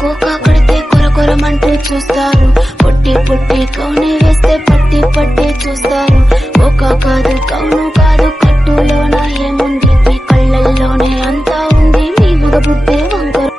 Cocoa కడితే కొరకొరమంటూ చూస్తారు, పొట్టి పొట్టి కౌని వేస్తే పట్టి పట్టి చూస్తారు. కోకా కాదు కౌను కాదు, కట్టులోన ఏముంది, మీ కళ్ళల్లోనే అంతా ఉంది, మీ మగ బుద్ధే వంకర.